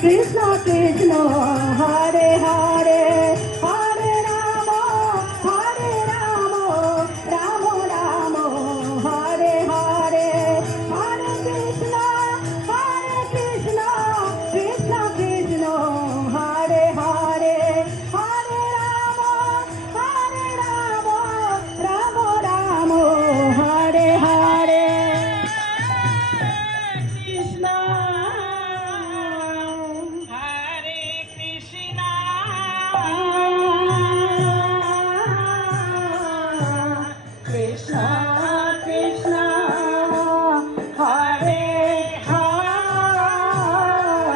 Krishna Krishna Hare Hare Hare Rama Hare Rama Rama Rama Hare Hare Hare Krishna Krishna Krishna Hare Hare Hare Rama Rama Rama Hare Hare Krishna Hare Krishna, Krishna Krishna Hare Hare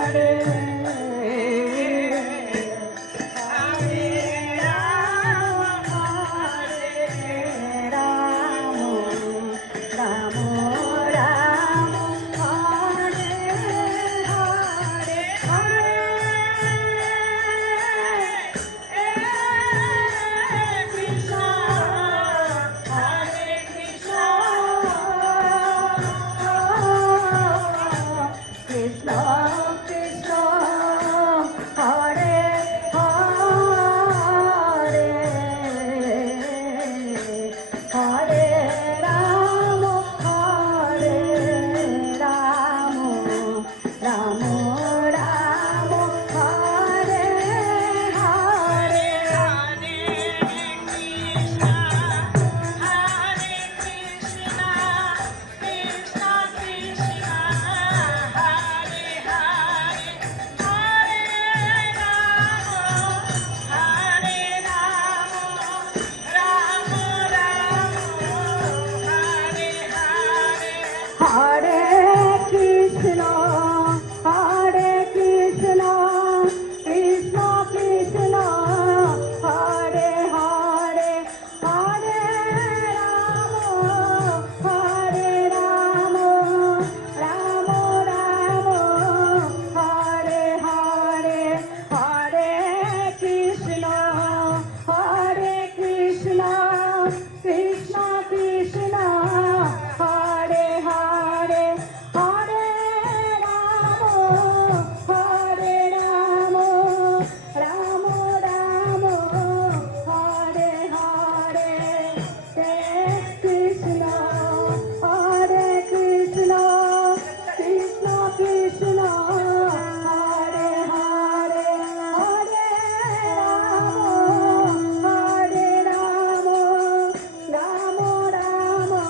Hare Rama, Rama Rama Hare Hare Hare Krishna Hare Krishna Krishna Krishna Hare Hare Hare Rama Rama Rama Hare Hare Hare Krishna, Hare Krishna, Krishna Krishna, Hare Hare, Hare Rama, Hare Rama, Rama Rama, Hare Hare, Hare Krishna, Hare Krishna, Krishna Krishna, Hare Hare, Hare Rama, Hare Rama, Rama Rama, Hare Hare, Hare Krishna, Hare Krishna, Krishna Krishna, Hare Hare, Hare Rama, Hare Rama, Rama Rama,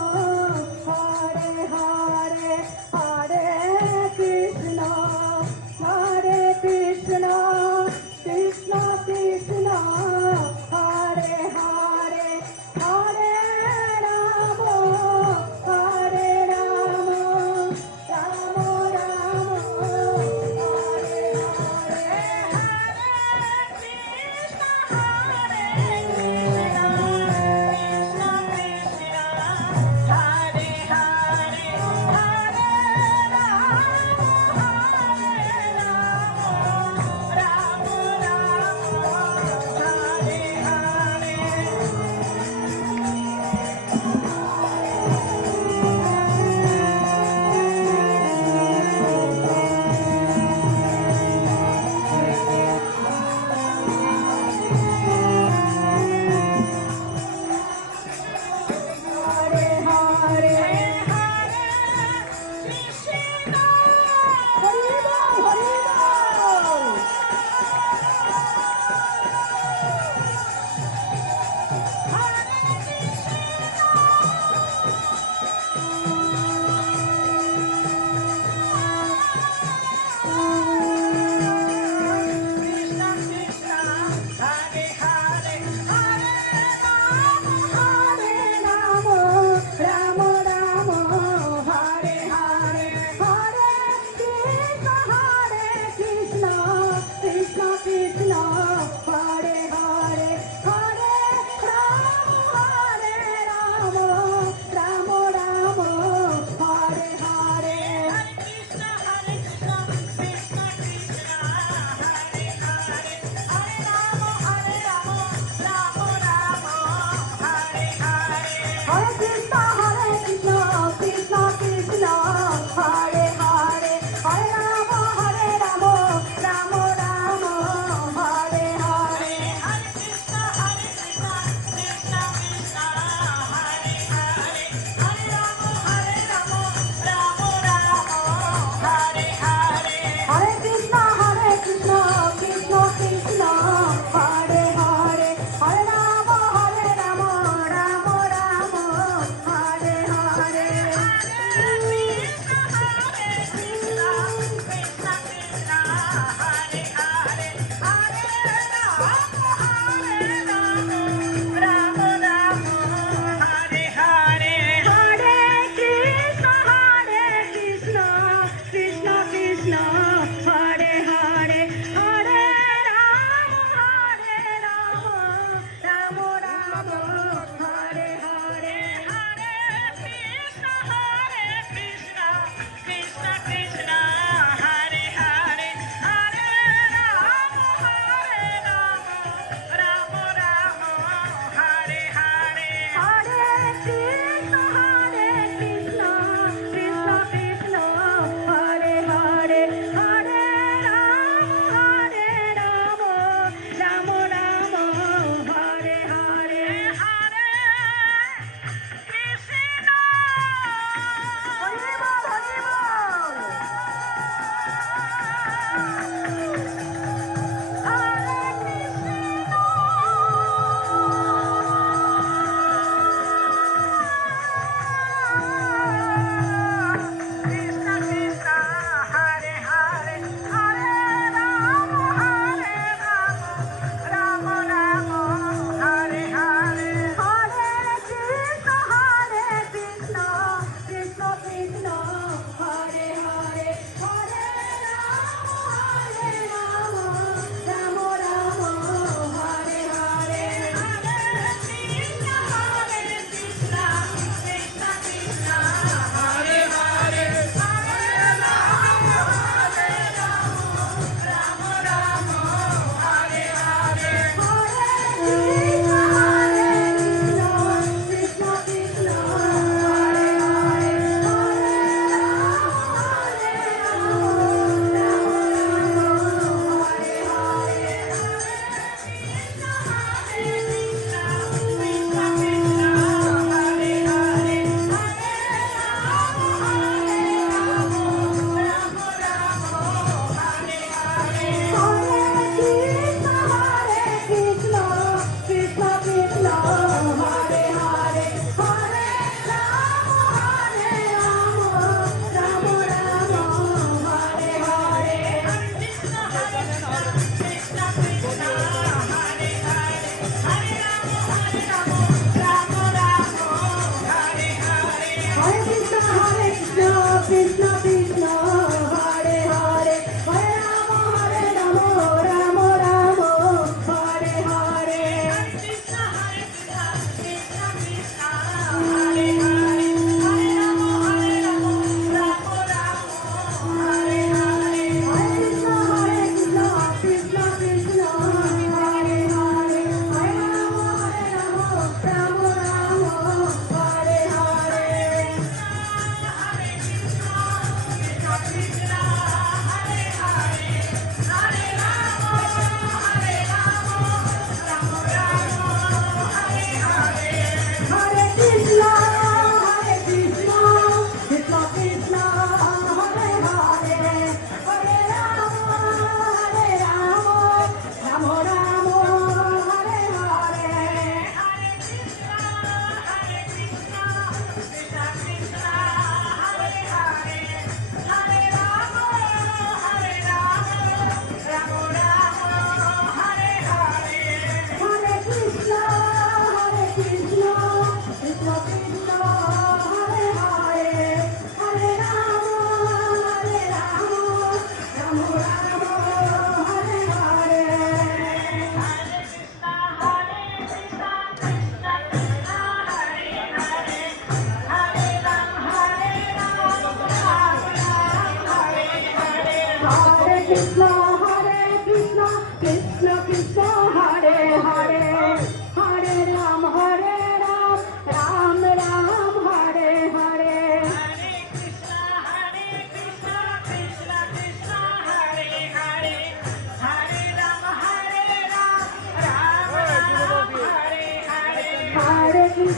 Hare Hare, Hare Krishna, Hare Krishna, Krishna Krishna, Hare Hare, Hare Rama, Hare Rama, Rama Rama, Hare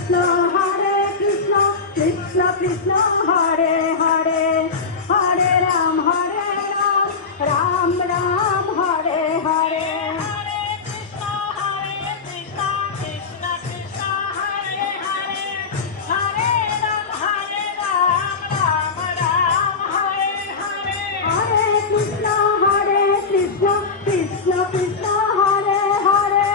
Krishna হরে Krishna Krishna Krishna Hare Hare Hare Ram Ram Ram Hare Hare Hare Krishna, Krishna Krishna, Hare Hare, Hare Ram, Ram Hare Hare. হরে Krishna Krishna Krishna Hare Hare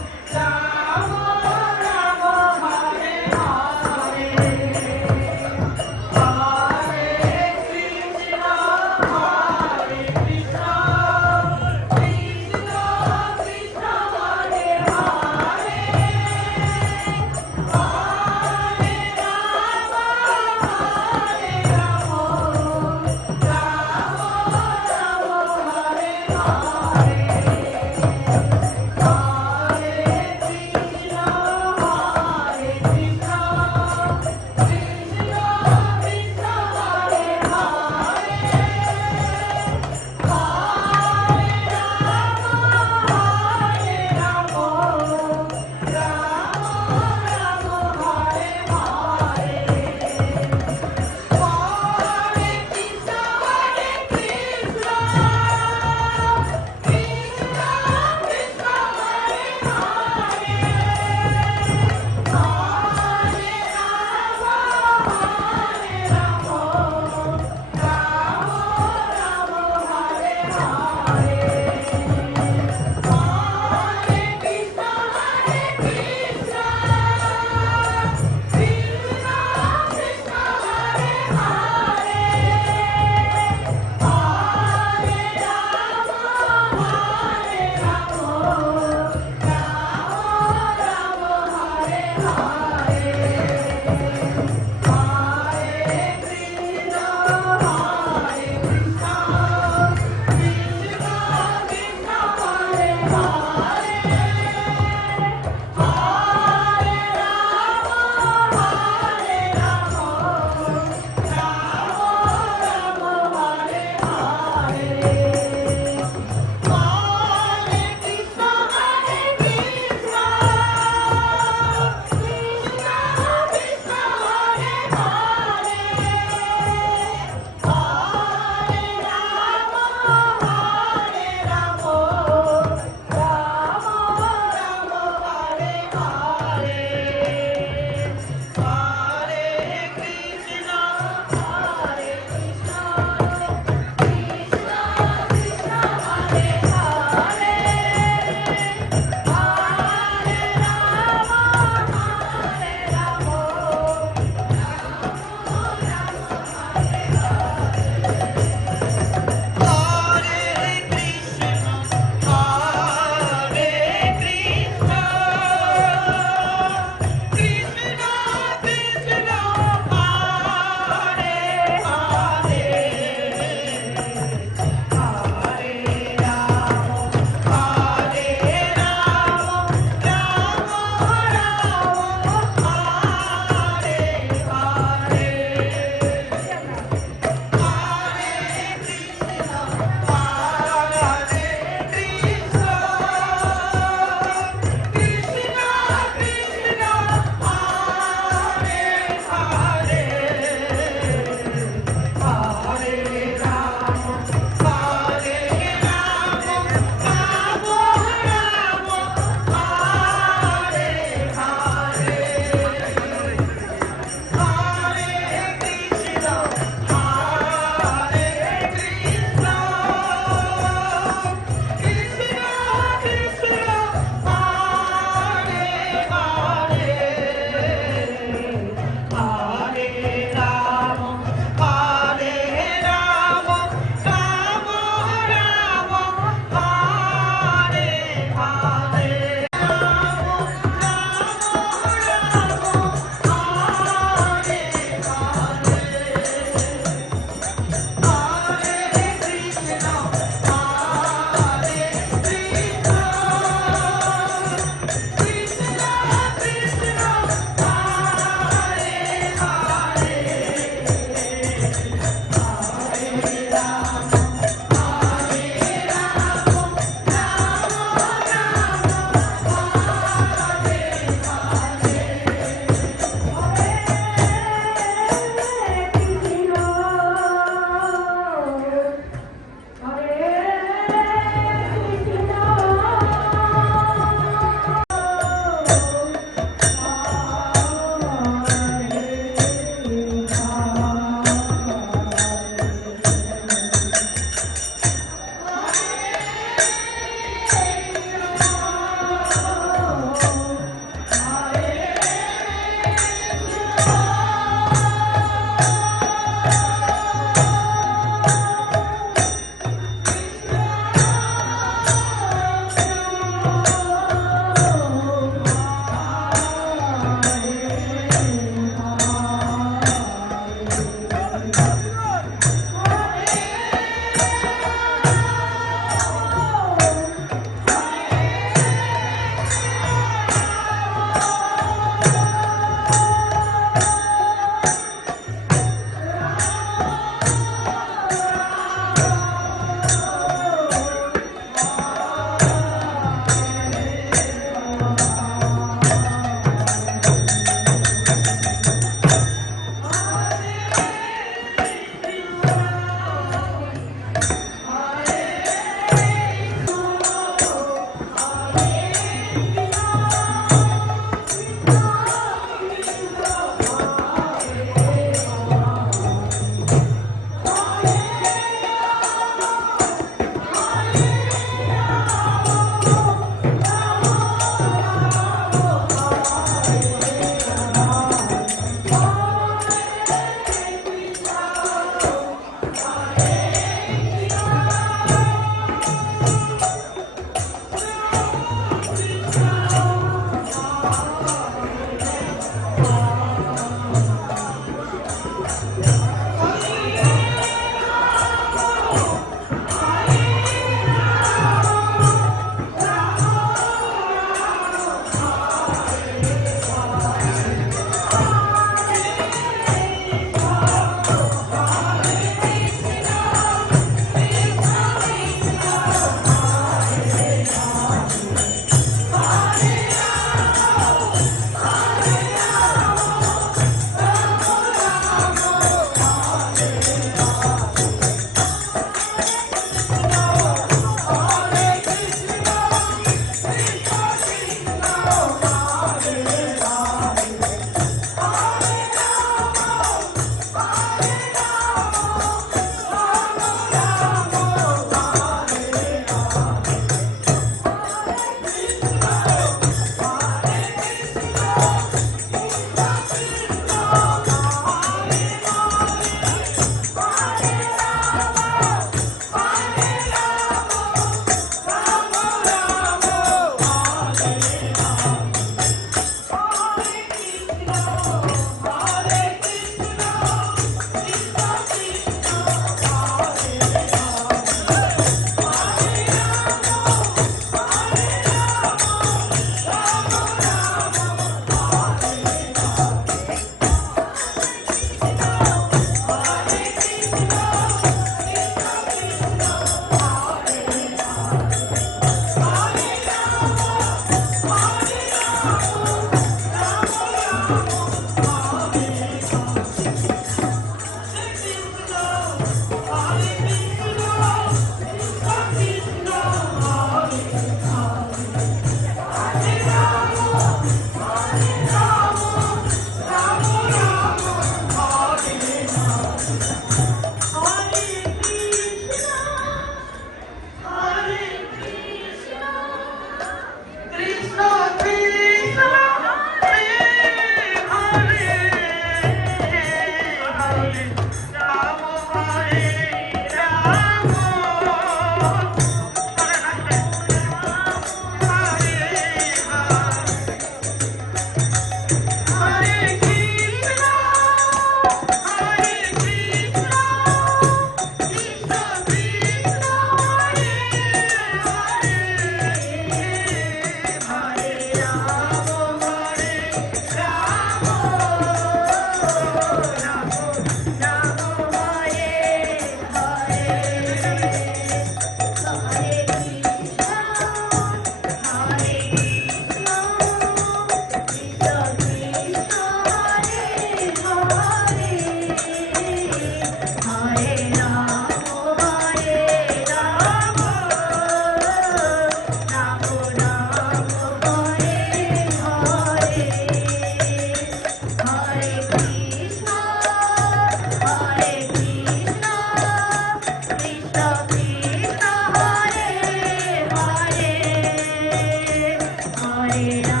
Hare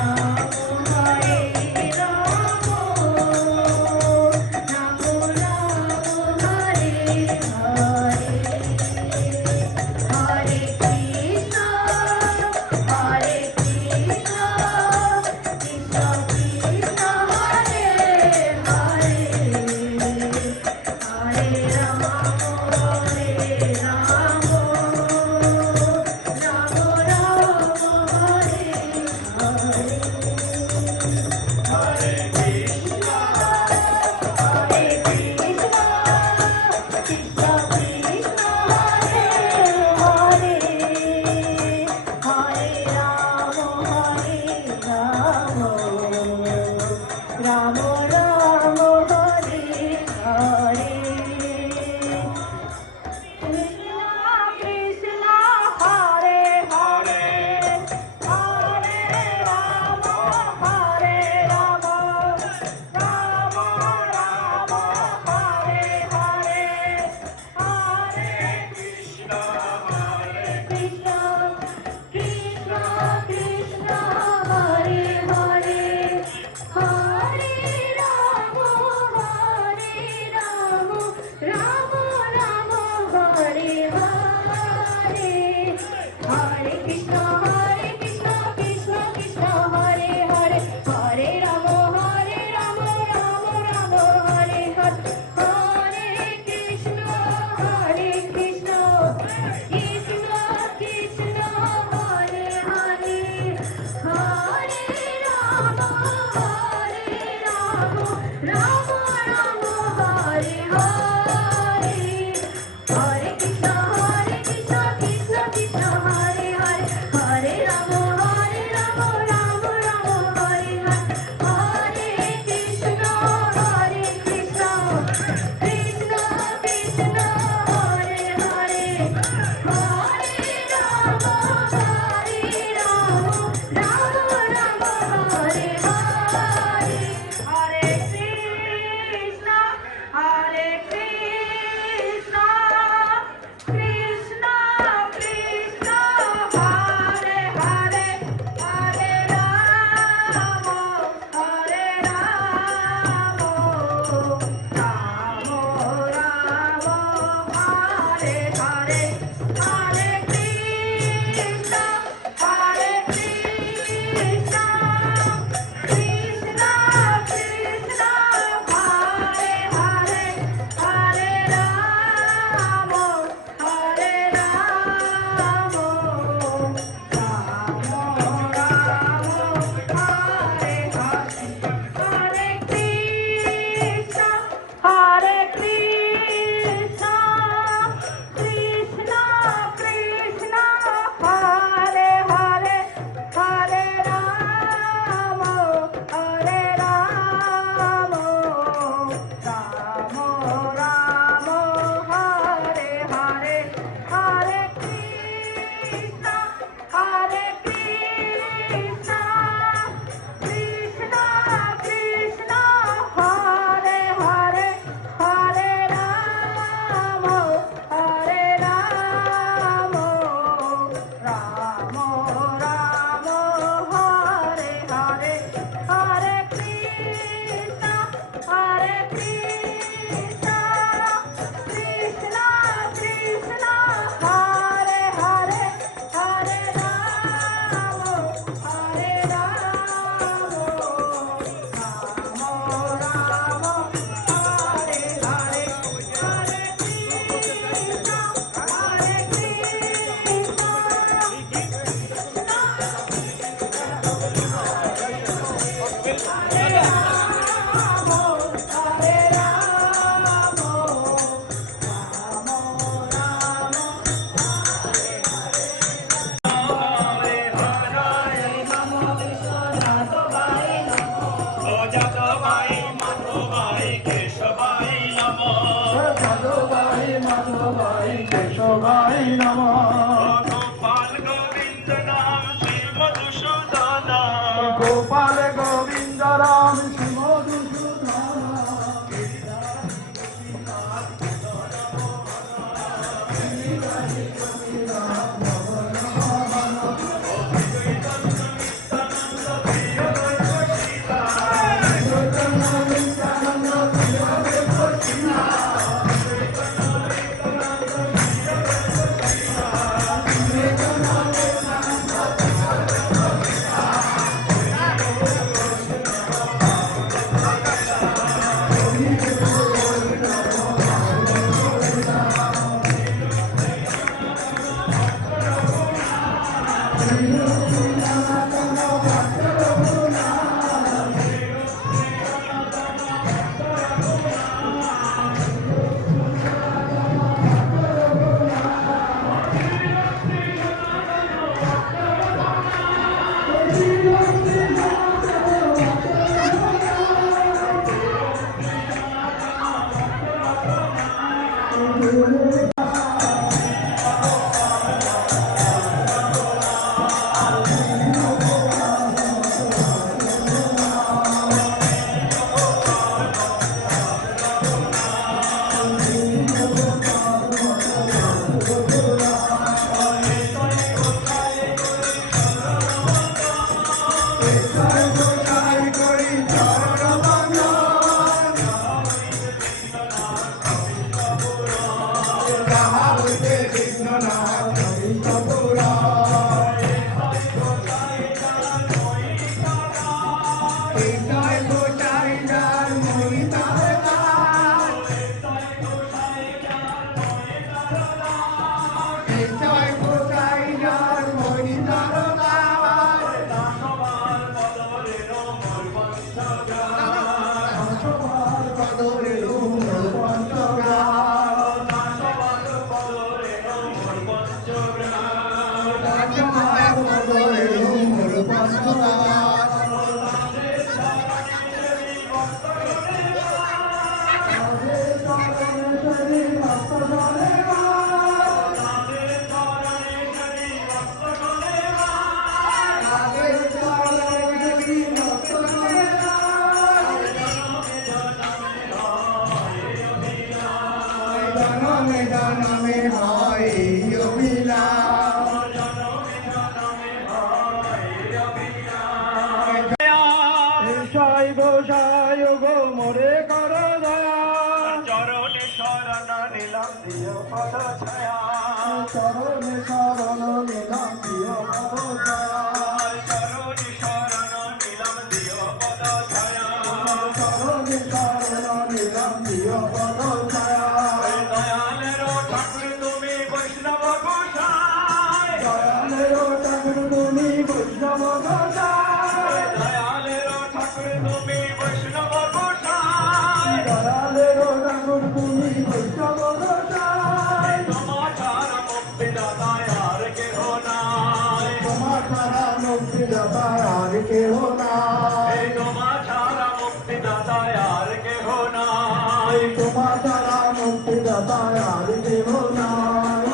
কেহ নাই, তোমা ছাড়া মুক্তিদাতা আর কেহ নাই, তোমার দ্বারা মুক্তিদাতা আর কেহ নাই,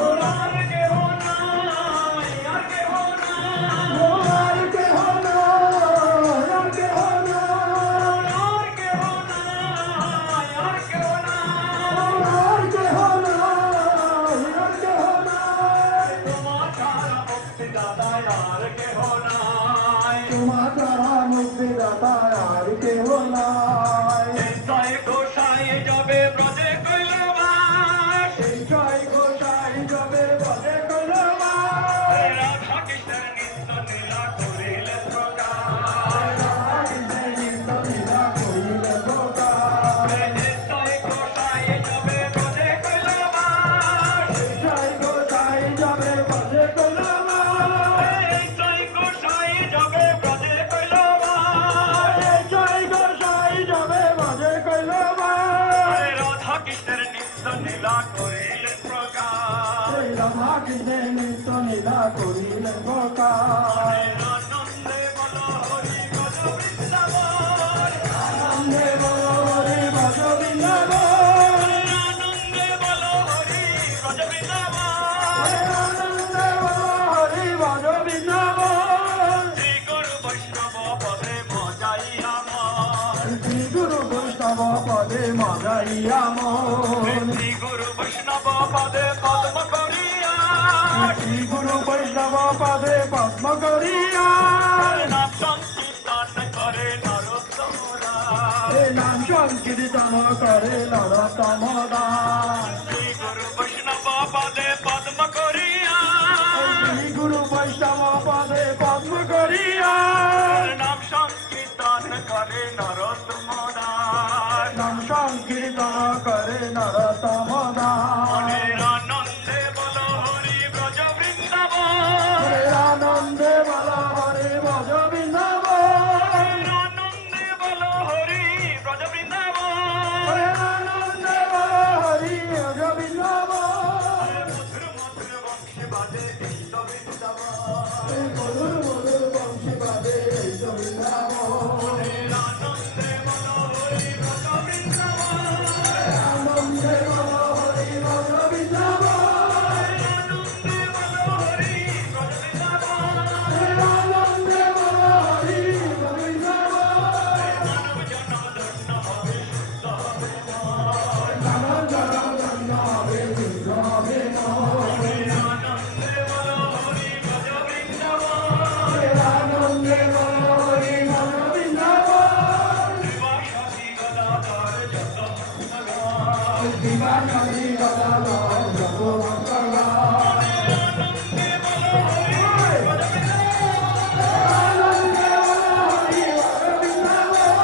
আর কেহ নাই, আর কেহ নাই, আর কেহ নাই, আর কেহ নাই, আর কেহ নাই, আর কেহ নাই, আর কেহ নাই, আর কেহ নাই, তোমা ছাড়া মুক্তিদাতা আর কেহ নাই। তোমার দ্বারা মুক্তিদাতা আর কেহ নাই, জয় গোসাই যাবে ব্রজে কইল বাস, জয় গোসাই যাবে বলে কলবাস, রাধা কৃষ্ণের নিত্য লীলা করিলে প্রকাশ। নিত্য লীলা করিলে প্রকাশ, জয় গোসাই যাবে ব্রজে কইল বাস, জয় গোসাই যাবে বলে কলবাস, জয় গোসাই যাবে ব্রজে কইল বাস, জয় গোসাই যাবে বলে কলবাস, রাধা কৃষ্ণের নিত্য লীলা করিলে প্রকাশ। রাধা কৃষ্ণের নিত্য লীলা করিলে প্রকাশ, আনন্দে বল হরি গজ বৃন্দাবন, আনন্দে বল হরি ভজ বৃন্দাবন, আনন্দে বল হরি গজ বৃন্দাবন, আনন্দে বল হরি ভজ বৃন্দাবন, শ্রী গুরু বৈষ্ণব পদে মজাইয়া মন, শ্রী গুরু বৈষ্ণব পদে মজাইয়া মন, শ্রী গুরু বৈষ্ণব পদে পদ্ম করিয়া, শ্রী গুরু বৈষ্ণব পদে পদ্ম করিয়া, নাম সংকীর্তন করে নরোত্তম দাস। এ নাম সংকীর্তন করে নরোত্তম দাস, শ্রী গুরু বৈষ্ণব পদে পদ্ম করিয়া, শ্রী গুরু বৈষ্ণব পদে পদ্ম করিয়া, নাম সংকীর্তন করে নরোত্তম দাস। নাম সংকীর্তন করে নরোত্তম দাস, মনের আনন্দে বল হরি ব্রজ বৃন্দাবন, আনন্দে বল হরি ভজ বৃন্দাবন, আনন্দে বল হরি ব্রজ বৃন্দাবন, আনন্দে বল হরি ভজ বৃন্দাবন, মধুর মধুর বংশী বাজে কৃষ্ণ বৃন্দাবন, মধুর মধুর বংশী বাজে বৃন্দাবন, আনন্দে বল হরি ব্রজ বৃন্দাবন, আনন্দে বল হরি ভজ বৃন্দাবন, আনন্দে বল হরি ব্রজ বৃন্দাবন, আনন্দে বল হরি ভজ বৃন্দাবন, মানব জন ধন্য হবে শুদ্ধ হবে মন, নাম জনম ধন্য হবে শুদ্ধ হবে মন, আনন্দে বল হরি ব্রজ বৃন্দাবন, আনন্দে বল হরি ভজ বৃন্দাবন, বাসাদি গদাধর যত ভক্তগণ, দিবানবী গদাধর যত ভক্তগণ, আনন্দে বল হরি ব্রজ বৃন্দাবন, আনন্দে বল হরি ভজ বৃন্দাবন,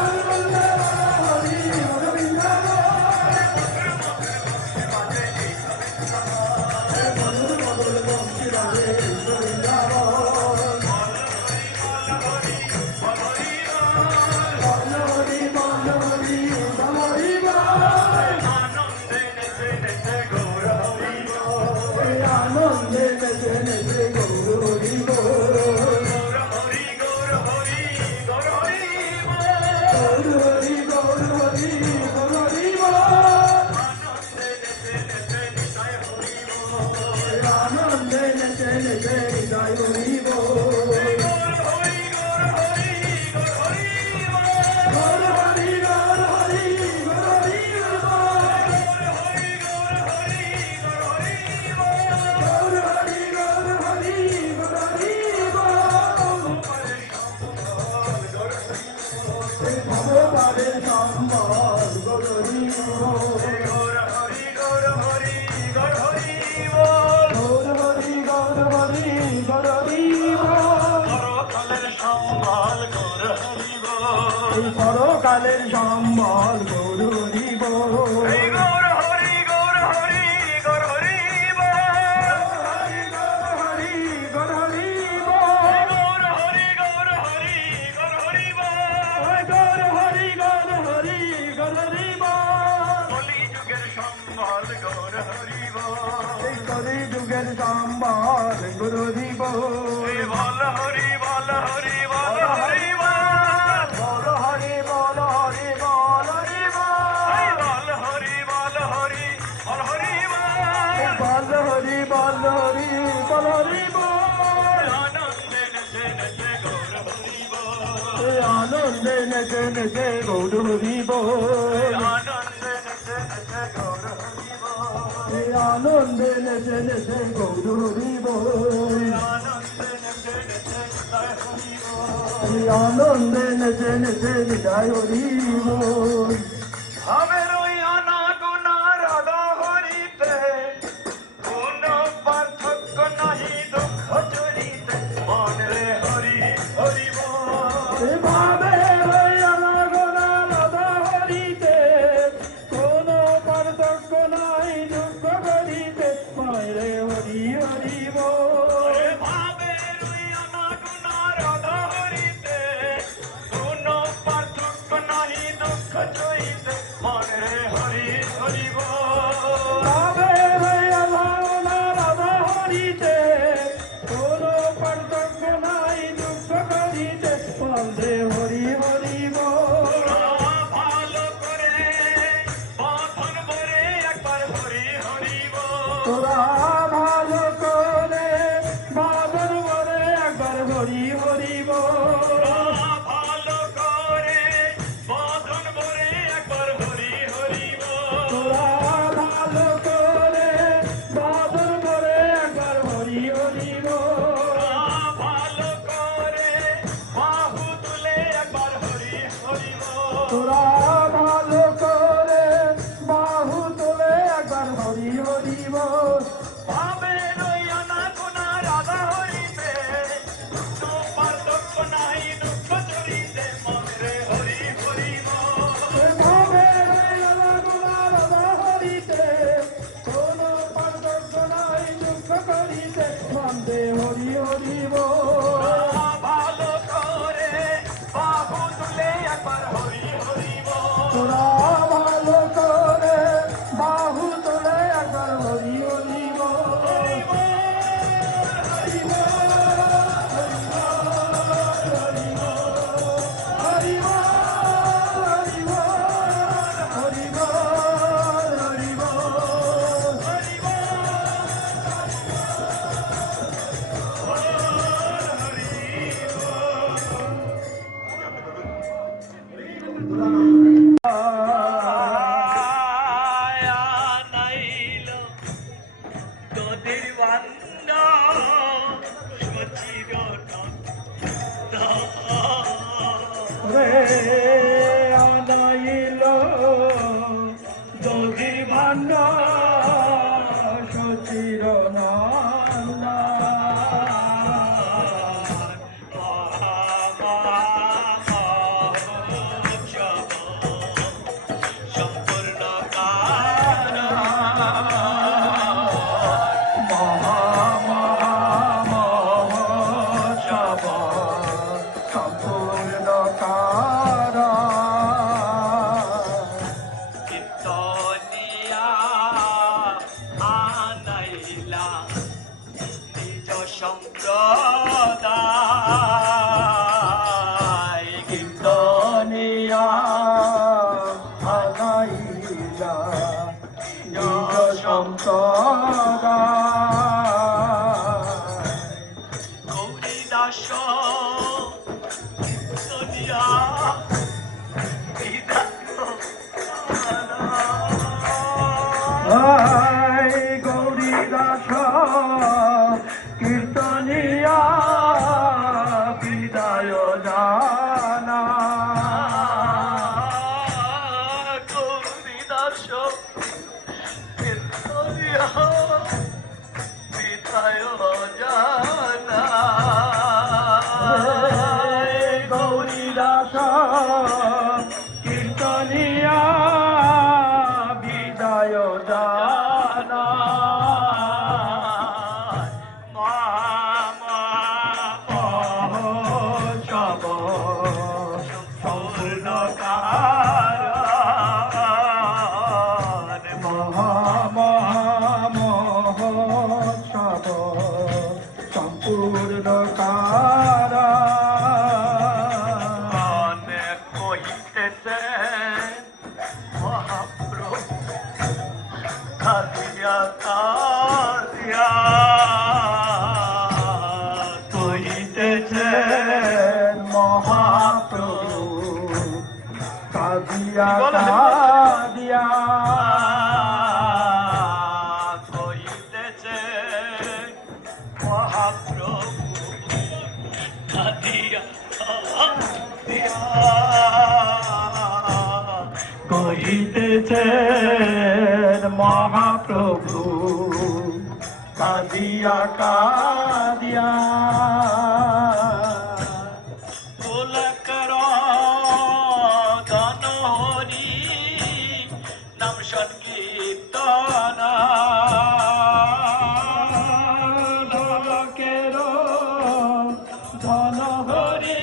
আনন্দে বল হরি ব্রজ বৃন্দাবন, আনন্দে বল হরি ভজ বৃন্দাবন, মধুর মধুর বংশী বাজে বৃন্দাবন, বল হরি বল হরি বল হরি বল, আনন্দে নেচে নেচে গৌর হরি বল, আনন্দে নেচে নেচে গৌর হরি বল, গৌর হরি গৌর হরি গৌর হরি বল, গৌর হরি গৌর হরি গৌর হরি বল, আনন্দে নেচে নেচে নিতাই হরি বল, আনন্দে নেচে নেচে হৃদয় হরি বল, গৌর হরি গৌর হরি গৌর হরি বল, গৌর হরি গৌর হরি গৌর হরি বল, গৌর হরি গৌর হরি গৌর হরি বল, গৌর হরি গৌর হরি গৌর হরি বল, ভগবানের সম্বল গৌর হরি বল, গৌর হরি গৌর হরি গৌর হরি বল, গৌর হরি গৌর হরি গৌর হরি বল, পরকালের সম্বল গৌর হরি বল, এই পরকালের সম্বল গৌর হরি বল, এই গৌর হরি গৌর হরি গৌর হরি বল, হরি গৌর হরি গৌর হরি বল, গৌর হরি গৌর হরি গৌর হরি বল, গৌর হরি গৌর হরি গৌর হরি বল, কলি যুগের সম্বল গৌর হরি বল, এই কলি যুগের সম্বল বল হরি বল এই বল হরি বল হরি বল হরি বল বল হরি বল হরি বল হরি এই বল বল হরি বল হরি বল হরি বল বল হরি বল হরি বল হরি বল আনন্দে নেচে নেচে গৌর হরি বল আনন্দে নেচে নেচে গৌর হরি বল আনন্দে নেচে নেচে গৌর হরি বল আনন্দে নেচে নেচে গৌর হরি বল আনন্দে নেচে নেচে জয় হরি বল আনন্দে নেচে নেচে জয় হরি বল ভাবের ওই আনাগোনা রাধা হরিতে কোনো পার্থক্য নাহি দুঃখ চরিতে মনে হরি হরি বল ভাবে আনাগোনা রাধা হরিতে কোনো পার্থক্য নাই দুঃখ করিতে মায়রে হরি হরি বল ভাবের ওই আনাগোনা রাধা হরিতে কোনো পার্থক্য নাহি দুঃখ চরিতে মনে হরি হরি বল ভাবে আনাগোনা রাধা হরিতে কোনো পার্থক্য নাই দুঃখ করিতে মায়রে হরি হরি বল ভালো করে বাঁধন ভরে একবার হরি হরি বল তোরা ভালো করে বাদর বলে একবার হরি হরি বল ভালো করে বাঁধন ভরে একবার হরি হরি বল তোরা ভালো করে বাদর বলে একবার হরি হরি বল ভালো করে বাহু তুলে একবার হরি হরি বল তোরা ভালো করে বাহু তোলে একবার হরি হরি বল ভাবে রইয়া না কোনা রাধা হরিতে কোনো পার্থক্য নাই দুঃখ চরিতে মনে হরি হরি বল ভাবে রাধা হরিতে কোনো পার্থক্য নাই দুঃখ করিতে মন্দে হরি হরি বল ভালো করে বাহু তুলে একবার হরি হরি বল তোরা ভালো করে বাহু তোলে একবার হরি হরি বল হরি বল হরি বল হরি বল হরি বল হরি বল নাইল তোদের বান্দা সচির রে আনাইল যোগী ভান্ড সচির নন্দা সম্পূর্ণ মহামহোৎসব সম্পূর্ণ কারা কীর্তনিয়া আনাইলা নিজ সম্প্রদায় কীর্তনিয়া আনাইলা নিজ সম্প্রদায় গৌরী দাস কীর্তনিয়া গৌরী দাস কীর্তনিয়া পূর্ণ কারা অনেক কহিতেছে মহাপ্রভু কাঁদিয়া কাঁদিয়া কহিতেছে মহাপ্রভু কাঁদিয়া কাঁদিয়া কহিতেছে মহাপ্রভু কাঁদিয়া কাঁদিয়া কহিতেছেন মহাপ্রভু কাঁদিয়া কাঁদিয়া পুলকর ধন হরি নাম সংকীর্তন লোকের ধন হরে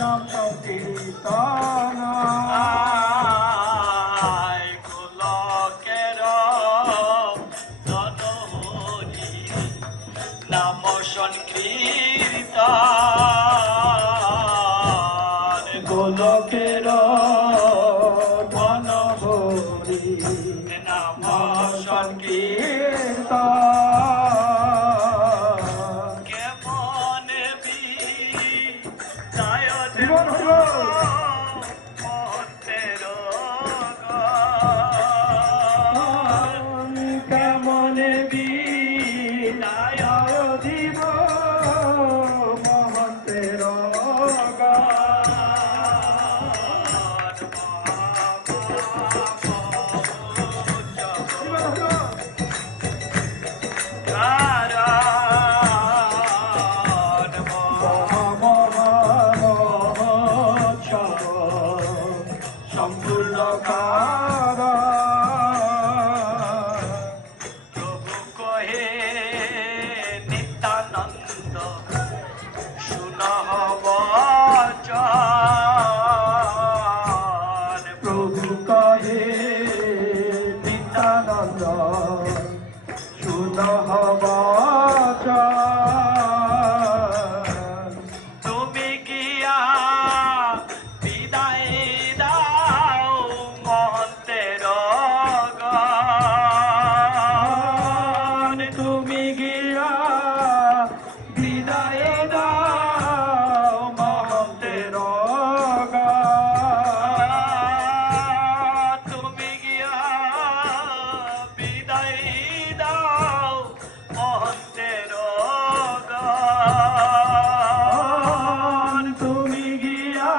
নাম সংকীর্তন পুলকের ধন হরি নাম সংকীর্তন গোলকের ধন হরি নাম সংকীর্তন কেমন বি তায় দেব মন্তের কেমন বিদায় দিব মহন্তের সম্পূর্ণ কারা প্রভু কহে নিত্যানন্দ শুনহ বচন প্রভু কহে নিত্যানন্দ শুনহ বচন তুমি গিয়া বিদায় দাও মহন্তের গণ। তুমি গিয়া বিদায় দাও মহন্তের তুমি গিয়া বিদায় দাও মহন্তের গণ। তুমি গিয়া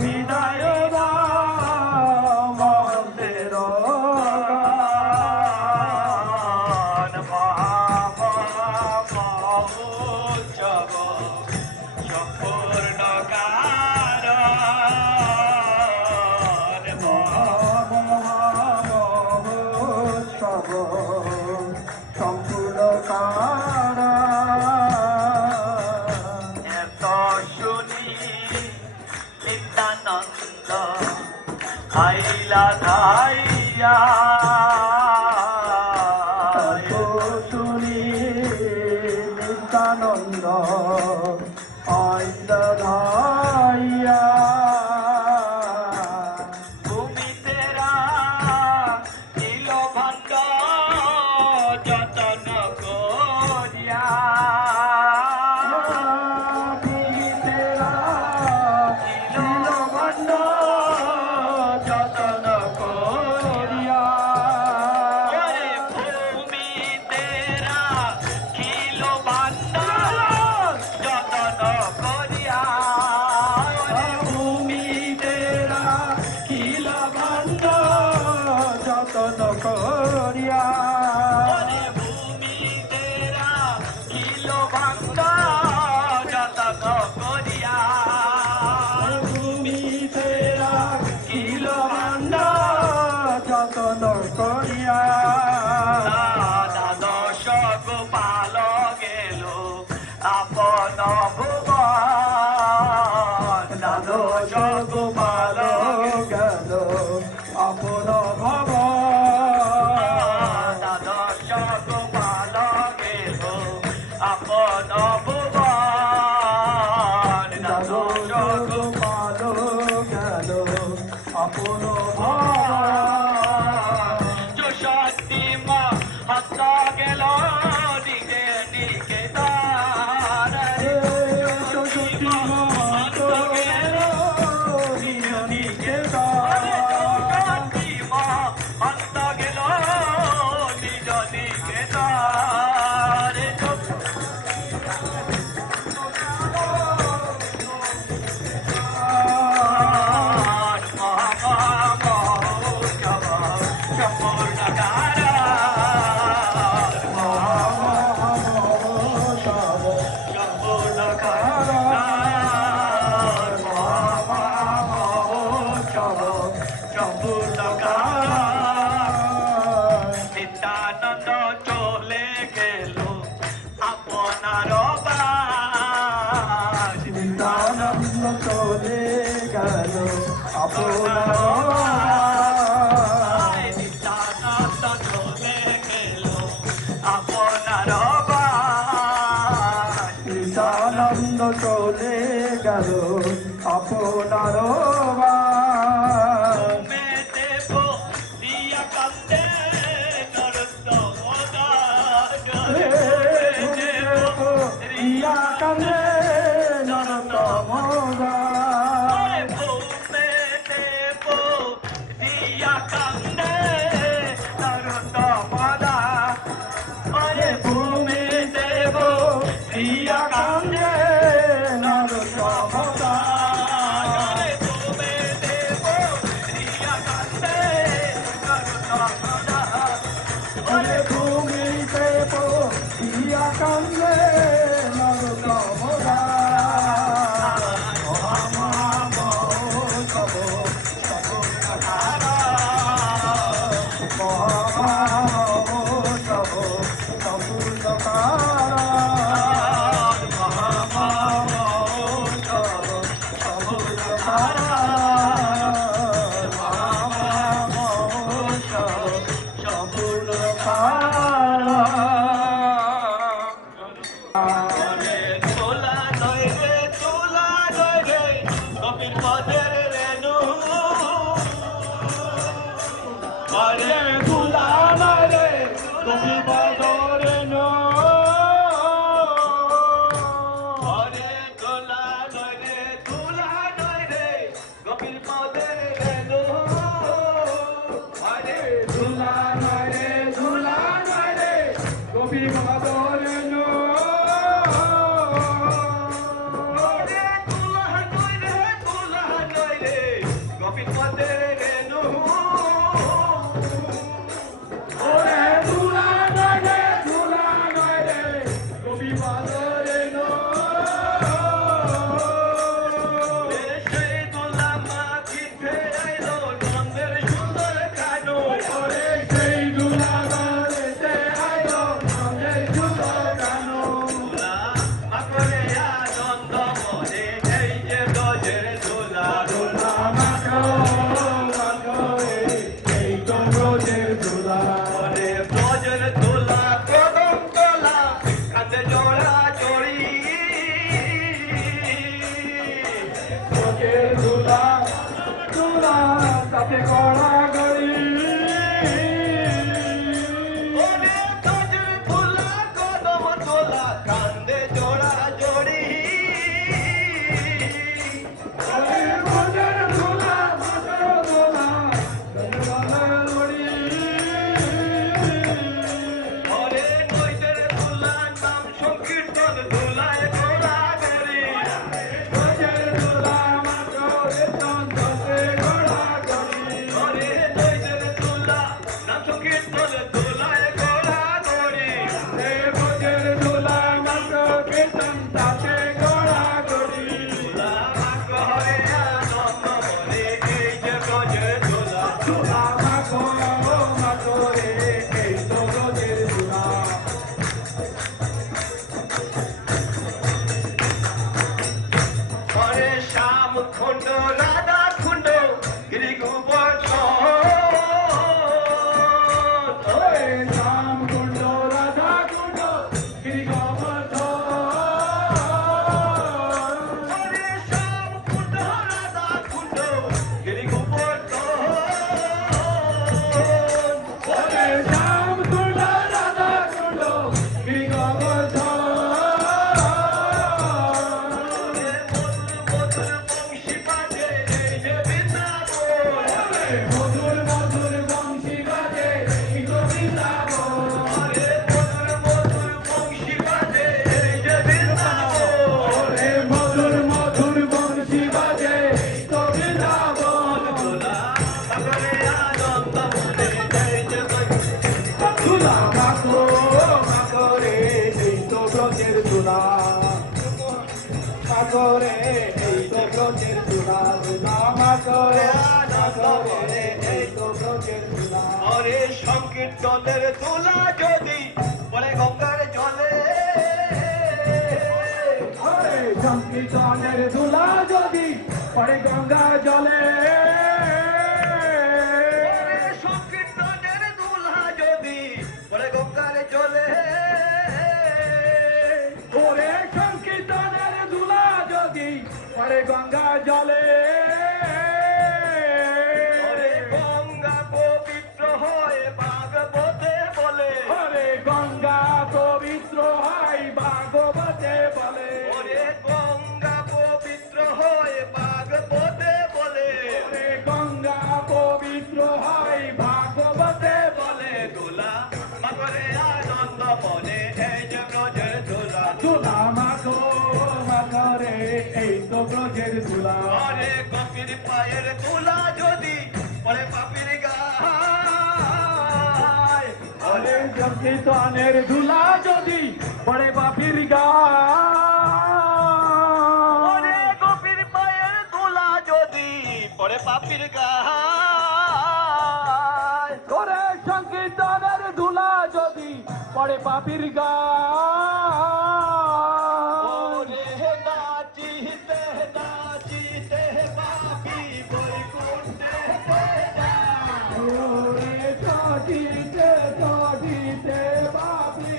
বিদায় দাও মহন্তের মহামহোৎসব সম্পূর্ণ কারণ মহোৎসব সম্পূর্ণ কারা এত শুনি নিত্যানন্দ আইলা ধাইয়া শুনি নিত্যানন্দ আইয়া তুমি তেরা নীল ভাণ্ড যতন করিয়া যতন করিয়া ওরে ভূমি তেরা খিল ভাণ্ড যতন দিয়া কান্দে নর সমতা আরে ভূমিতে দিয়া কান্দে নর সমতা সংকীর্তনের তোলা যদি বলে গঙ্গার জলে সংকীর্তনের ধুলা যদি পড়ে গঙ্গার জলে সংকীর্তনের তোলা যদি বলে গঙ্গার জলে ওরে সংকীর্তনের ধুলা যদি পড়ে গঙ্গার জলে গঙ্গা পবিত্র হয় ভাগবতে বলে গঙ্গা পবিত্র হয় ভাগবতে বলে গঙ্গা পবিত্র হয় ভাগবতে বলে গঙ্গা পবিত্র হয় ভাগবতে বলে দোলা মাগরে আনন্দ মনে এই যে ব্রজের দোলা ধুলা পায়ের তোলা যদি পড়ে পাপির গায় ওরে সংকীর্তনের ধুলা যদি পড়ে পাপির গায় ওরে গোপীর পায়ের তোলা যদি পড়ে পাপির গায় ওরে সংকীর্তনের ধুলা যদি পড়ে পাপির গায় ওরে নাচিতে নাচিতে পাপি বৈকুণ্ঠেতে যায় ওরে চটিতে চটিতে পাপি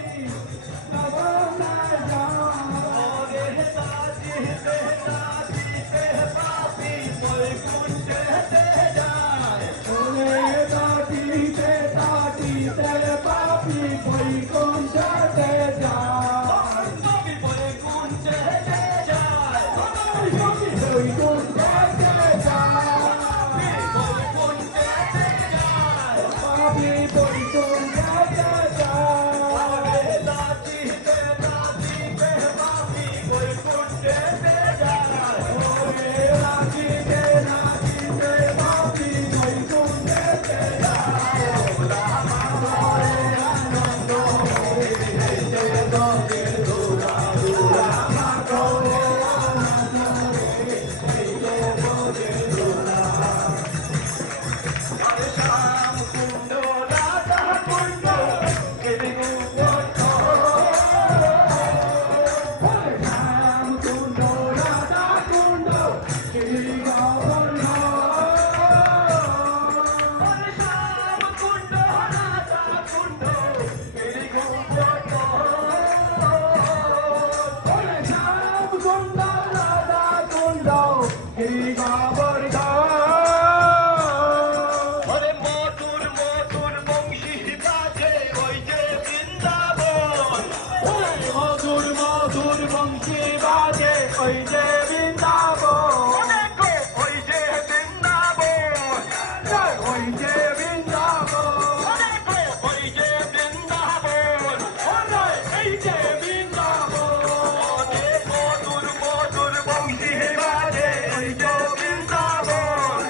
নবনায় ওরে নাচিতে নাচিতে পাপি বৈকুণ্ঠেতে যায় ওরে চটিতে চটিতে পাপি বৈকুণ্ঠতে যায় পাপি বৈকুণ্ঠেতে যায় বৈকুণ্ঠতে যায় বৈকুণ্ঠেতে যায় পাপি বৈকুণ্ঠতে যায় ওরে নাচিতে নাচিতে পাপি বৈকুণ্ঠেতে যায় ওরে নাচিতে নাচিতে পাপি বৈকুণ্ঠতে যায় শ্যাম কুণ্ড রাধা কুণ্ড গিরিকুণ্ড শ্যাম কুণ্ড রাধা কুণ্ড গিরিগোবর্ধন শ্যাম কুণ্ড রাধা কুণ্ড গিরিকুণ্ড ওরে শ্যাম কুণ্ড রাধা কুণ্ড গিরিগোবর্ধন ওরে মধুর মধুর বংশী বাজে ওই যে বৃন্দাবন মধুর মধুর বংশী বাজে ওই যে বৃন্দাবন দেখো ওই যে বৃন্দাবন ওই যে বৃন্দাবন দেখো ওই যে বৃন্দাবন এই যে বৃন্দাবন ওরে মধুর মধুর বংশী বাজে ওই যে বৃন্দাবন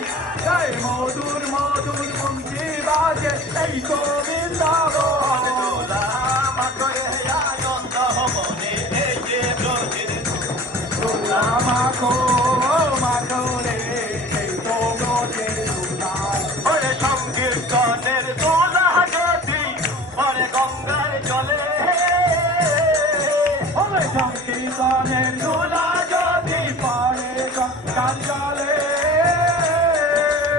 এই মধুর মধুর বংশী বাজে এই তো বৃন্দাবন দোলা মাতরে আনন্দ মনে এই যে ব্রজের মাখো মাখো রে এই তো ব্রজের দুলাল ওরে সংকীর্তনের দোলা যদি ওরে গঙ্গার জলে ওরে সংকীর্তনের দুলা যদি পড়ে গঙ্গার জলে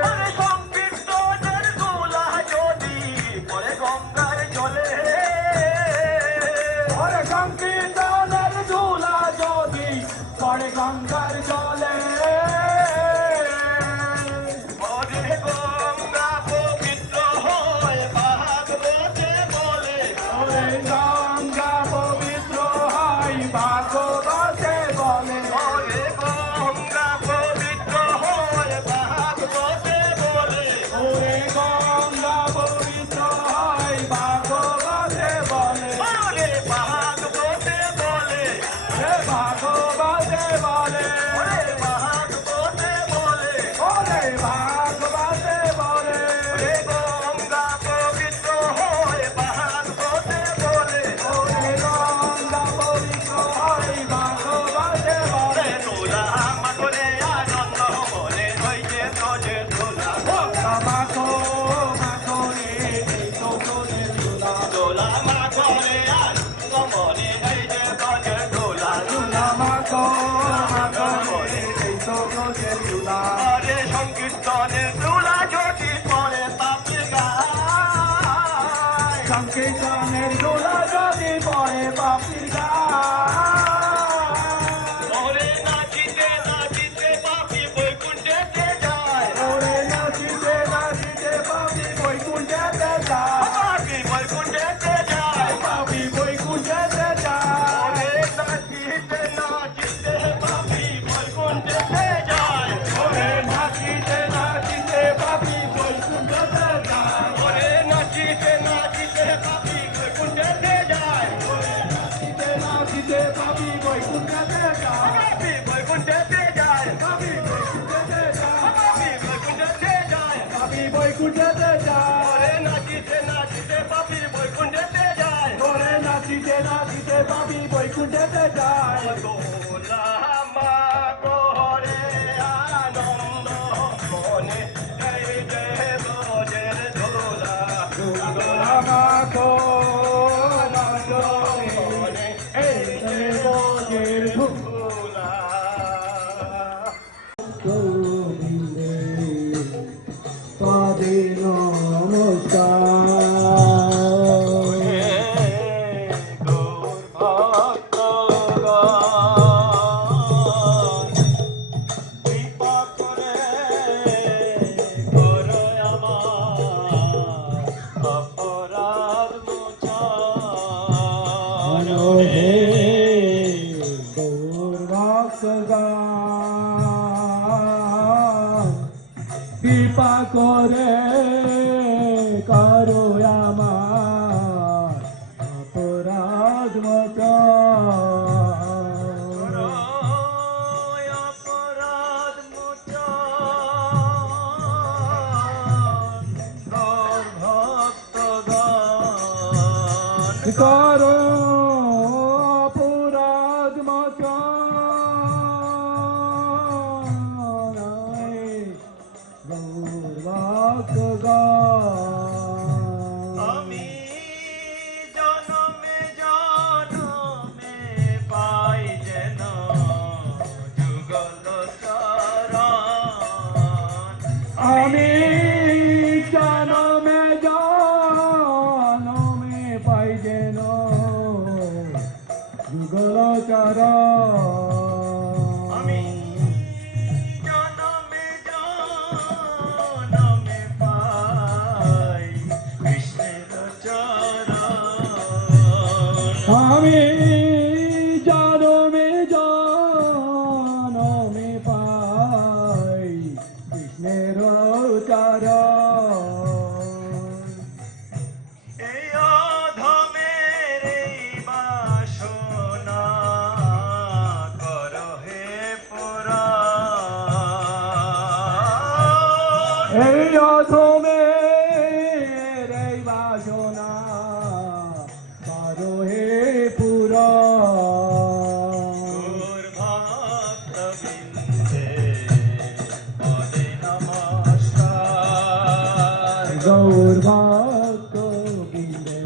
ওরে সংকীর্তনের দোলা যদি পরে গঙ্গার জলে ওরে সংকীর্তনের দুলা যদি পড়ে গঙ্গার জলে ওরে গঙ্গা পবিত্র হয় ভাগবতে বলে ওরে গঙ্গা পবিত্র হয় ভাগবতে বলে ওরে গঙ্গা পবিত্র হয় ভাগবতে বলে ওরে গঙ্গা পবিত্র হয় ভাগবতে বলে ওরে ভাগবতে বলে হে ভাগবতে বলে ওরে ভাগবতে বলে ওরে ভাগবতে বলে ওরে গঙ্গা পবিত্র হয় ভাগবতে বলে ওরে গঙ্গা পবিত্র হয় ভাগবতে বলে ওরে দোলা মাতরে আনন্দ মনে ওই যে ব্রজের দোলা মাখো মাখো রে এই তো ব্রজের দুলাল দোলা মাতরে আনন্দ মনে এই যে ব্রজের দোলা দুলা মাখো মাখো রে এই তো ব্রজের দুলাল ওরে সংকীর্তনের দোলা যদি পরে পাপি গায় সংকীর্তনের দুলা যদি পড়ে পাপির গায় ওরে নাচিতে নাচিতে পাপি বৈকুণ্ঠেতে যায় ওরে নাচিতে নাচিতে পাপি বৈকুণ্ঠেতে যায় পাপি বৈকুণ্ঠেতে যায় পাপি বৈকুণ্ঠেতে যায় ওরে নাচিতে নাচিতে পাপি বৈকুণ্ঠেতে যায় ওরে নাচিতে নাচিতে পাপি বৈকুণ্ঠেতে যায় ওরে নাচিতে নাচিতে পাপি বৈকুণ্ঠেতে যায় নাচিতে নাচিতে পাপি বৈকুণ্ঠেতে যায় পাপি বৈকুণ্ঠেতে যায় পাপি বৈকুণ্ঠেতে যায় রে পাপি বৈকুণ্ঠেতে যায় দোলা মা করে আনন্দ মনে এই যে ব্রজের দোলা আমাকে মনে এই যে ব্রজের দোলা গোবিন্দে পাদে নমস্কার কৃপা করে করো আমার অপরাধ মোচন অপরাধ মোচন করো অপরাধ মোচন আমি জনমে জনমে পাই যেন যুগল চরণ আমি জনমে জনমে পাই যেন যুগল চরণ আমি জনমে জনমে পাই কৃষ্ণের চরণ আমি জনমে জনমে পাই কৃষ্ণের চরণ এই অধমের এই বাসনা কর হে পুরাণ এই অধমের এই বাসনা করো হে পুরাণ গৌর ভক্তবৃন্দে পদে নমস্কার গৌর ভক্ত বৃন্দে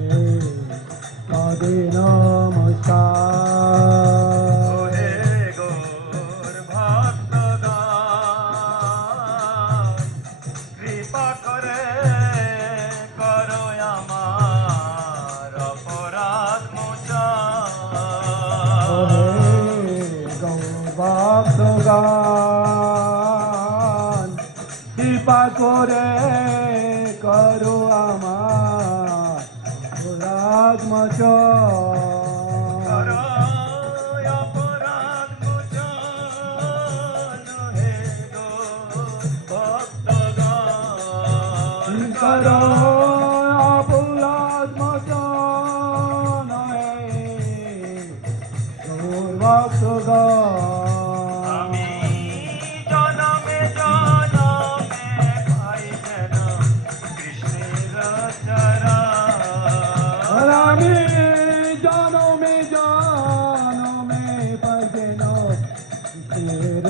পদে নমস্কার হে গৌর ভক্তগণ কৃপা করে করো আমার অপরাধ মোচন ভক্তগান কৃপা করে করো আমার অপরাধ মোচন করো অপরাধ মোচন হে গৌর ভক্তগণ করো অপরাধ মোচন হে গৌর ভক্তগান আমি জনমে জনমে পাই যেন কৃষ্ণের চরণ আমি জনমে জনমে পাই যেন কৃষ্ণের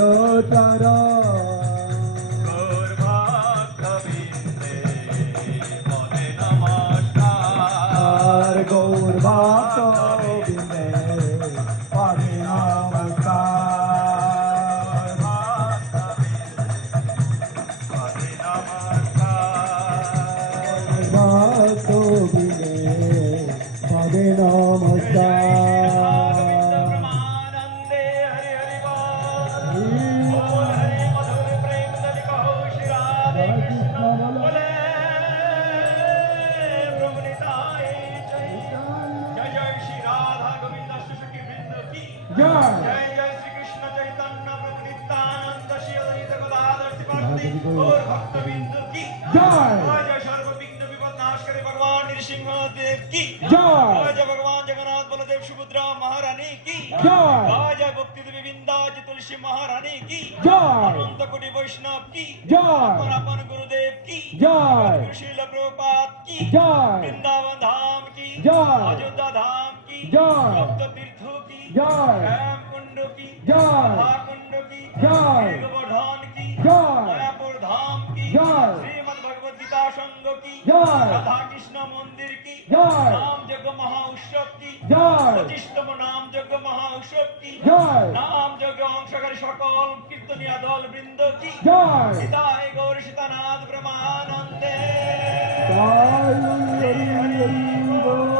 চরণ গৌর ভক্তবৃন্দে পদে নমস্কার আর গৌর ভক্ত বৃন্দে পদে নমস্কার পদে নমস্কার ভক্ত বৃন্দে পদে নমস্কার ব্রহ্মানন্দে হরি হরি বল बोल हरि मधुर प्रेम तनि कहो श्री राधे कृष्ण बोले प्रभु निताय जय जय श्री राधा गोविंद सुसुखी वृंद की जय जय जय श्री कृष्ण चैतन्य प्रभु नित्यानंद श्री अद्वैत गदाधर श्रीवासदि और भक्तवृंद की जय जय सर्व विघ्न विपद नाश करे भगवान नृसिंह देव की जय जय भगवान जगन्नाथ बलदेव सुभद्रा महारानी की जय जय भक्ति देवी बिंदाज तुलसी महारानी की जय अनंत कोटि वैष्णव की जय अपन गुरुदेव की जय श्रील प्रभुपाद की जय वृंदावन धाम की जय अयोध्या धाम की কি জয়। সপ্ততীর্থ কি জয়। শ্যামকুণ্ড কি জয়। রাধাকুণ্ড কি জয়। বীরবর্ধন কি জয়। মায়াপুর ধাম কি জয়। শ্রীমদ ভগবদ গীতা সংঘ কি জয়। রাধা কৃষ্ণ মন্দির কি জয়। নাম যজ্ঞ মহা উৎসব কি জয়। 25তম নাম যজ্ঞ মহা উৎসব কি জয়। নাম যজ্ঞ অংশকারী সকল কীর্তনিয়া দল বৃন্দ কি জয়। হিতায় গৌর সীতানাথ ব্রহ্মানন্দে জয় হরি হরি হরি বল।